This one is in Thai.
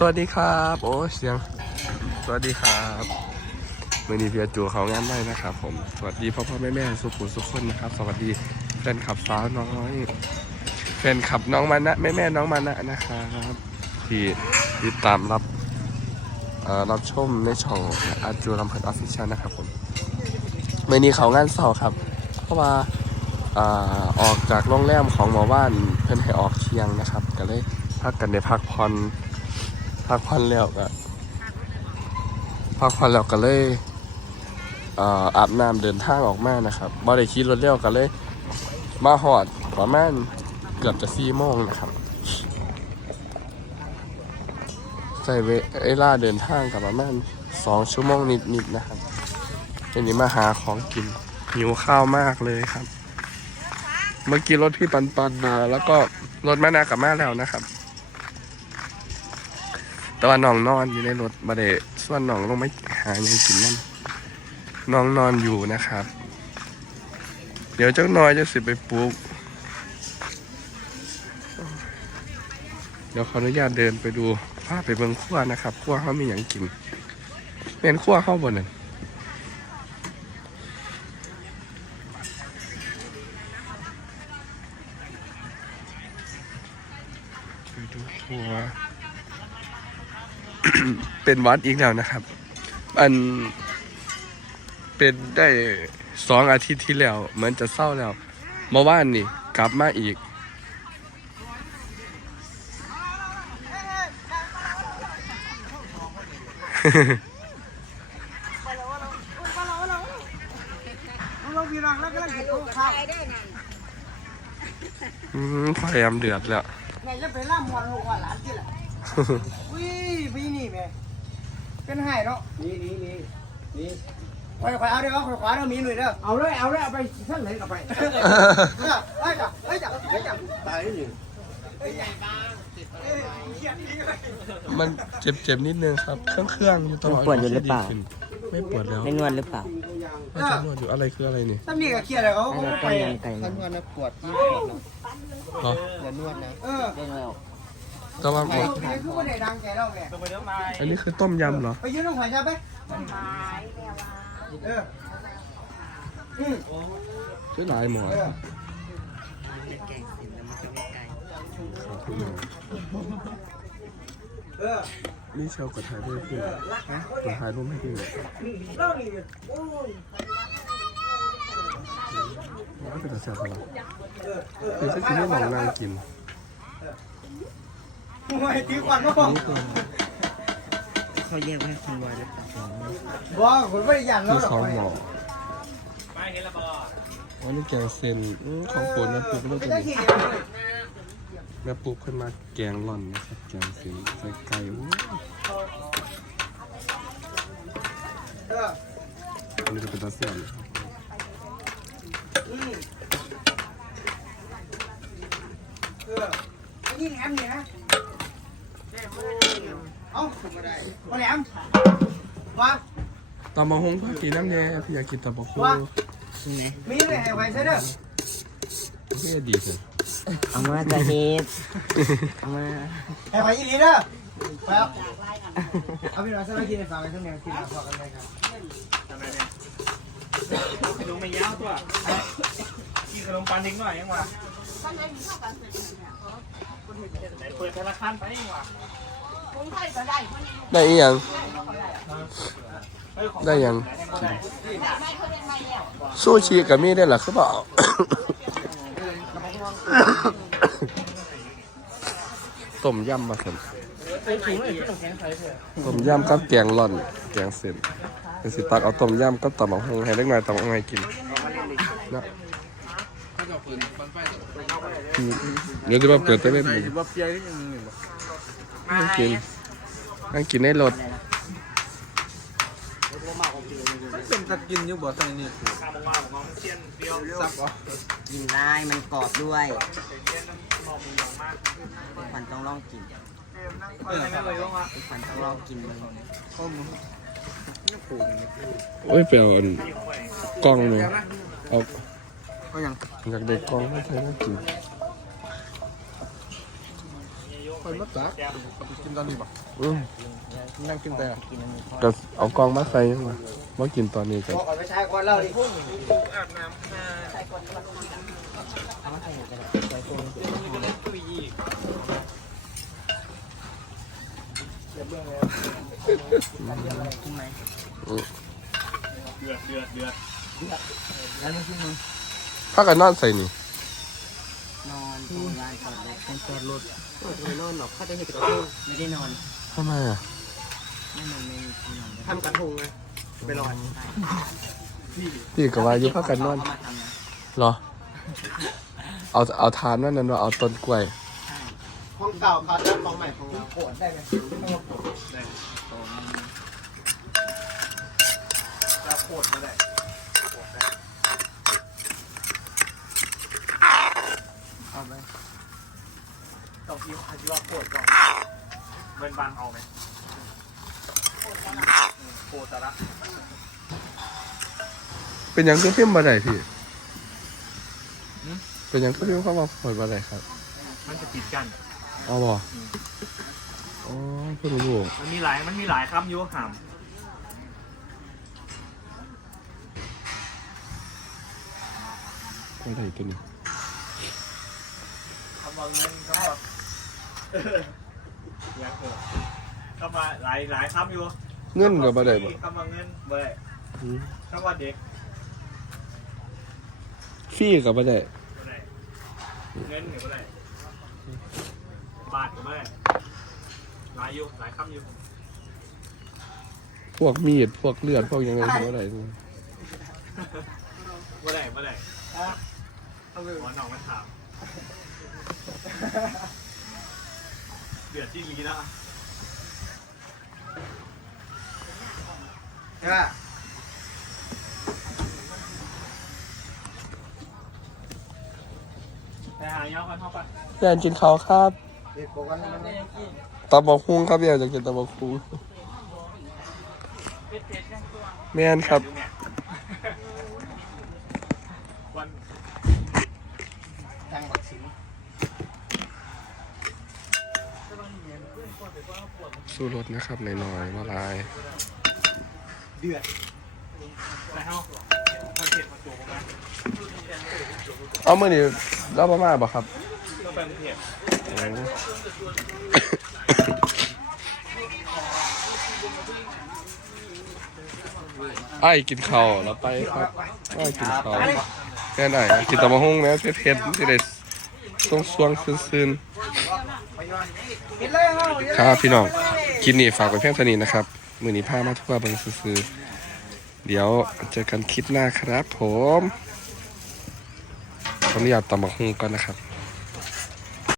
สวัสดีครับ โอ้เสียง สวัสดีครับมือนี้เพียจูเขางานได้นะครับ ผม สวัสดีพ่อพ่อแม่แม่สุขุมสุขคนนะครับ สวัสดีแฟนขับสาวน้อยแฟนขับน้องมานะแม่แม่น้องมานะนะครับที่ติดตามรับเอ่อรับชมในช่องอาจูลำเพิดออฟฟิเชียลนะครับผมมือนี้เขางานเสาร์ครับ เพราะว่าอ่าออกจากโรงแรมของหมอบ้านเพื่อนให้ออกเที่ยงนะครับ ก็เลยพักกันได้พักผ่อน พักผ่อนแล้วก็พักผ่อนแล้วก็เลยเอ่ออาบน้ำเดินทางออกมานะครับบ่ได้ขี่รถเร็วก็เลย มาหอดประมาณเกือบจะสี่โมงนะครับใส่เวเวลาเดินทางกับประมาณสองชั่วโมงนิดๆนะครับทีนี้มาหาของกินหิวข้าวมากเลยครับ เมื่อกี้รถพี่ปันปันมาแล้วก็รถแม่นากับแมาแล้วนะครับ แต่ว่าน้องนอนอยู่ในรถบาเดส่วนน้องลงไม่หายังกินนั่นน้องนอนอยู่นะครับ เดี๋ยวเจ้าน้อยจะสิไปปลุกเดี๋ยวขออนุญาตเดินไปดูพาไปเบิ่งขั้วนะครับขั้วเขามีอย่างกินเป็นขั้วเข้าบนนั่นไปดูขั้ว เป็นวัดอีกแล้วนะครับ อันเป็นได้สองอาทิตย์ที่แล้วเหมือนจะเศร้าแล้วเมื่อวานนี่กลับมาอีกเราพี่น้องแล้วก็เลยกินข้าวอืมพยายามเดือดแล้ว แม่จะไปล่ามวนลูกว่าหลานที่ละ วิพี่นี่แม่เป็นไห้เนาะนี่นี่นี่นี่คอยคอยเอาเดี๋ยวคอยขวาเดี๋ยวมีหน่อยเด้อเอาเลยเอาเลยเอาไปท่านไหนกับไปเอ้ยจ้ะเอ้ยจ้ะเอ้ยจ้ะตายนี่เอ้ยเขียนดีเลยมันเจ็บๆนิดนึงครับ เครื่องเครื่องๆอยู่ตลอดปวดอยู่หรือเปล่าขึ้นไม่ปวดแล้วไม่นวดหรือเปล่าไม่จะนวดอยู่อะไรคืออะไรนี่ตั้มนี่ก็เครียดเลยเขาอันนั้นไปก็ยังไก่ท่านว่านะปวดที่เหรออย่านวดนะเออได้ แล้วแต่ว่าไอ้นี่คือว่าได้ดังใจเราแม่อันนี้คือต้มยำเหรอ ไปยืนตรงหัวจ้าไปเอออืมชื่อหลายหมอเออเออนี่เชลกดถ่ายรูปให้พี่กดถ่ายรูปให้พี่เล่านี่โอ้ยก็เป็นแต่แซ่บเหรอเออเออเอคืออสักทีไม่มองนางกิน โอ้ยตีควันมาบอกเขาแยกไว้ให้คุณวายหรือเปล่าบอกคนไม่ได้ยันคืแล้วอหรอกสองหมออันนี้แกงเซนอื้อของโปรดแม่ปุ๊กเลือกไม่ตัวได้นี้ขี่เลยแม่ปุ๊กขึ้นมาแกงหล่อนนะครับแกงเซนใส่ไก่อู้เอออันนี้ก็เป็นตาเสียนนะครับอืมเออไอ้นี่แหลมเนี่ยนะ เอ้ามาแหลมมาตำมะฮงพี่กินน้ำแดงพี่อยากกินตำมะฮงใช่ไหมมีเลยให้ไว้ใช่เด้อพี่ดีเลยเอามาจะเฮ็ดเอามาให้ไว้อีหลีเด้อไปเอาเอาพี่น้องสวัสดีในฝากไว้ทั้งแนวที่มาพอกันเลยครับลุงไม่ยาวตัวกินขนมปังทิ้งหน่อยยังวะ ไหนเปิดธนาคารไปยังวะได้อีหยังเฮ้ยของได้หยังได้ซูชิกับมีได้หรอคือเปล่า ต้มยำมาสิต้มยำกับแกงร่อน แกงเส้นเป็นสิตักเอาต้มยำกับตำบักฮงให้เล็กน้อยตำบักฮงให้กินนะ อืมเดี๋ยวจะมาเปิดเต้นเล่นมึงว่าเปียนี่ยังไงบ่นั่งกินนั่งกินในรถมันเป็นตะกินอยู่บ่ตอนนี้ข้าวมาของน้องเชียนเดียวซับบ่กินได้มันกรอบด้วยเชียนมองมืออย่างมากทุกคนต้องลองกินเออไม่เลยว่าทุกคนต้องลองกินเลยข้อมูลโอ้ยเปล่าอันกล้องเลยเอา ก็ยังอยากเด็กกล้องไม่ใช่น่ากินโยมคนมาตักกินตอนนี้บ่อืมนั่งกินแต่กินอันนี้พอก็เอากองมาใส่ยังมาว่ากินตอนนี้กันบอกก่อนไปใช้ก่อนเล่าดิเอามาใส่หมูกันใส่ปูกินไหมเดือดเดือดเดือดแล้วไม่ขึ้นมึง ถ้ากันนอนใส่นี่นอนตรงลานจอดรถเป็นจอดรถไม่นอนหรอกข้าจะเห็นกระทงไม่ได้นอนทำไมอะไม่นอนไม่มีที่นอนทำกระทงไงไปลอยพี่กับว่าอยุพักกันนอนเขามาทำนะเหรอ เอาเอาทานนั่นนั่นว่าเอาต้นกล้วยใช่ห้องเก่าเขาจะห้องใหม่ของเราโกรธได้ไหมโตมันจะโคตรไม่ได้ เอาไปต้องคิดคิดว่าโคตรก่อนเว้นบานเอาไหมโคตรละเป็นหยังคือพิมพ์บ่ได้พี่ เป็นหยังคือพิมพ์เข้ามาเปิดบ่ได้ครับมันจะติดกัน เอาบ่อ๋อเพิ่งรู้มันมีหลาย มันมีหลายคำอยุ่ห่ามบ่ได้ตัวนี้ คำว่าเงินคำว่าเออเงินเออคำว่าหลายหลายคำอยู่เงินก็บ่ได้บ่คำว่าเงินบ่ได้อืมคำว่าเด็กฟรีก็บ่ได้บ่ได้เงินก็บ่ได้บาทก็บ่ได้หลายอยู่หลายคำอยู่พวกมีดพวกเลือดพวกยังไงก็บ่ได้บ่ได้บ่ได้หมอน้องมันถาม เดือดที่ลีนะใช่ป่ะไปหาเงากันเข้าไปอยากกินข้าวครับเด็กบอกว่ามันตำบักหุ่งครับอยากจะกินตำบักหุ่งแม่นครับ ดูเนี่ยวัน ทางบักสิง สู้รสนะครับหน่อยๆว่าลายเดือดไปเข้าคนเผ็ดมาเมื้อนี้เราบ่มาบ่ครับก็เป็นเผ็ดไอ้กินข้าวแล้วไปครับไอ้กินข้าวแค่ไหนกินตำบักหุ่งนะเผ็ดๆสิได้ช่วงช่วงๆซื่นเห็นเลยเฮาเห็นๆ ครับพี่น้องคลิปนี้ฝากไว้เพียงเท่านี้นะครับ มือนี้พามาทั่วบิ่งซื้อเดี๋ยวเจอกันคลิปหน้าครับผมขออนุญาตต่อมาหุ่งก่อนนะครับ